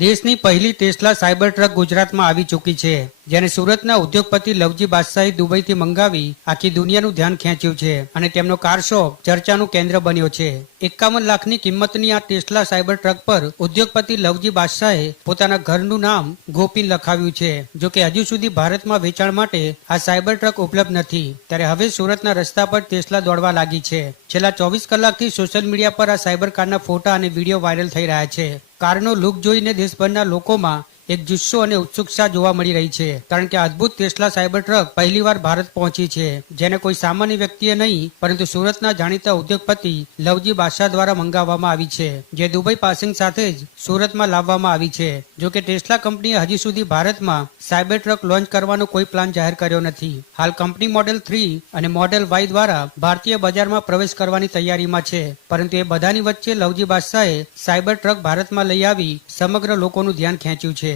દેશની પહેલી tesla cyber truck ગુજરાતમાં આવી ચૂકી છે, જેને સુરતના ઉદ્યોગપતિ લવજી બાદશાહે દુબઈથી મંગાવી આખી દુનિયાનું ધ્યાન ખેંચ્યું છે અને તેમનો કાર શોપ ચર્ચાનું કેન્દ્ર બન્યો છે. એકાવન લાખની કિંમતની આ ટેસ્લા સાયબર ટ્રક પર ઉદ્યોગપતિ લવજી બાદશાહે પોતાના ઘરનું નામ ગોપીન લખાવ્યું છે, જો કે હજુ સુધી ભારતમાં વેચાણ માટે આ સાયબર ટ્રક ઉપલબ્ધ નથી. ત્યારે હવે સુરતના રસ્તા પર ટેસ્લા દોડવા લાગી છે. છેલ્લા ચોવીસ કલાકથી સોશિયલ મીડિયા પર આ સાયબર કારના ફોટા અને વીડિયો વાયરલ થઈ રહ્યા છે. કારનો લુક જોઈને દેશભરના લોકોમાં એક જુસ્સો અને ઉત્સુકતા જોવા મળી રહી છે. કારણ કે અદભુત ટેસ્લા સાયબર ટ્રક પહેલીવાર ભારત પહોંચી છે. જેને કોઈ સામાન્ય વ્યક્તિએ નહીં, પરંતુ સુરતના જાણીતા ઉદ્યોગપતિ લવજી બાદશાહ દ્વારા મંગાવવામાં આવી છે, જે દુબઈ પાસિંગ સાથે જ સુરતમાં લાવવામાં આવી છે. જો કે ટેસ્લા કંપનીએ હજી સુધી ભારતમાં સાયબર ટ્રક લોન્ચ કરવાનો કોઈ પ્લાન જાહેર કર્યો નથી. હાલ કંપની મોડેલ થ્રી અને મોડેલ વાય દ્વારા ભારતીય બજારમાં પ્રવેશ કરવાની તૈયારીમાં છે. પરંતુ એ બધાની વચ્ચે લવજી બાદશાહે સાયબર ટ્રક ભારતમાં લઈ આવી સમગ્ર લોકોનું ધ્યાન ખેંચ્યું છે.